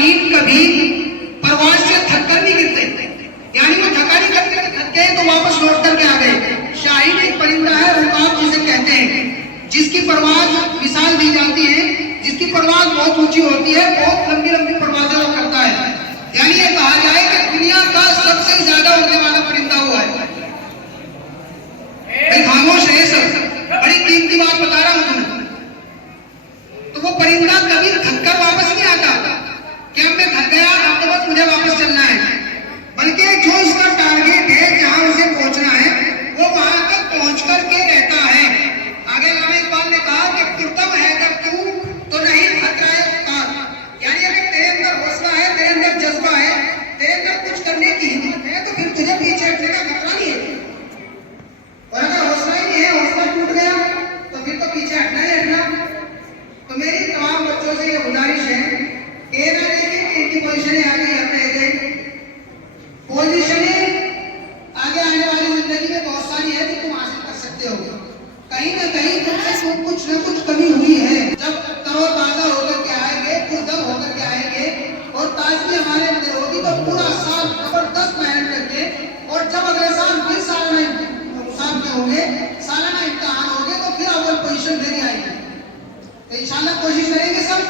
शाहीन कभी परवाज से थककर नहीं गिरते, यानी वो थका नहीं करते, थक गए तो वापस लौट करके आ गए। शाहीन एक परिंदा है, रुकाब जिसे कहते हैं, जिसकी परवाज मिसाल दी जाती है, जिसकी परवाज बहुत ऊंची होती है, बहुत लंबी लंबी परवाजें वो करता है। यानी ये कहा जाए कि दुनिया का सबसे ज्यादा उड़ने वाला परिंदा हुआ है। भाई खामोश है सब, बड़ी कीमती बात बता रहा हूं तुम्हें। तो वो परिंदा कभी थककर वापस नहीं आता कि अब मैं थक गया, अब तो बस मुझे वापस चलना है, बल्कि जो उसका टारगेट है, जहां उसे पहुंचना है, वो वहां तक पहुंच करके रहता है। आगे अल्लामा इकबाल ने कहा कि पुरतम है अगर तू तो नहीं थक रहा है उतार। यानी अगर तेरे अंदर हौसला है, तेरे अंदर जज्बा है, तेरे अंदर कुछ करने की हिम्मत है, तो फिर तुझे पीछे हटने का खतरा नहीं है। और अगर हौसला ही नहीं है, हौसला टूट गया, तो फिर तो पीछे हटना ही हटना। तो मेरी तमाम बच्चों से ये गुजारिश है कि ना देखिए कि इनकी पोजीशनें आगे रह गए, पोजीशनें आगे आने वाली जिंदगी में बहुत सारी है जो तुम हासिल कर सकते हो। कहीं ना कहीं तुमसे कुछ न कुछ कमी हुई है। जब तरोताजा होकर के आएंगे, खुदम होकर के आएंगे और ताजगी हमारे अंदर होगी, तो पूरा साल जबरदस्त मेहनत करके, और जब अगले साल फिर सालाना होंगे, सालाना इम्तिहान होंगे, तो फिर अव्वल पोजीशन मेरी आएगी। तो इंशाल्लाह कोशिश करेंगे सब,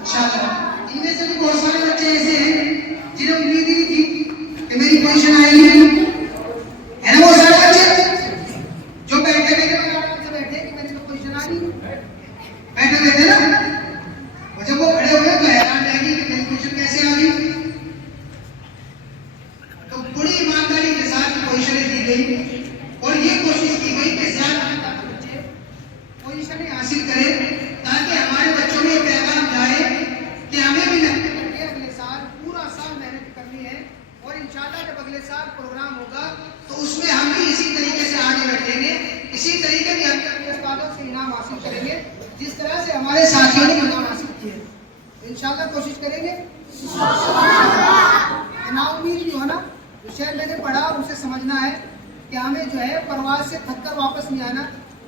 इंशाल्लाह। इनमें से भी बहुत सारे बच्चे ऐसे हैं जिन्हें उम्मीद ही नहीं थी कि मेरी पोजीशन आएगी, है ना? वो सारे बच्चे जो बैठे बैठे कि मेरी तो पोजीशन आ रही, बैठे रहते ना, और जब वो खड़े हुए तो हैरान रह गई कि मेरी पोजीशन कैसे आ गई। तो बड़ी ईमानदारी के साथ पोजीशनें दी गई और ये कोशिश की गई कि ज्यादा बच्चे पोजीशनें हासिल करें, ताकि हमारे बच्चों में पैगाम जाए कि हमें भी लगता है अगले साल पूरा साल मेहनत करनी है, और इंशाल्लाह जब अगले साल प्रोग्राम होगा तो उसमें हम भी इसी तरीके से आगे बढ़ेंगे, इसी तरीके के अपने उस्तादों से इनाम हासिल करेंगे, जिस तरह से हमारे साथियों ने इनाम हासिल किए। इंशाल्लाह कोशिश करेंगे। नाउमीद नहीं होना, जो शेर मैंने पढ़ा उसे समझना है कि हमें जो है परवाज से थककर वापस नहीं आना,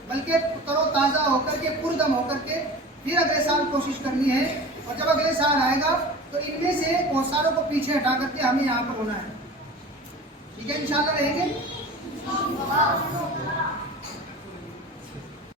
बल्कि तरोताज़ा होकर के, पुरदम होकर के फिर अगले साल कोशिश करनी है। और जब अगले साल आएगा तो इनमें से बहुत सारों को पीछे हटा करके हमें यहाँ पर होना है। ठीक है, इंशाल्लाह रहेंगे।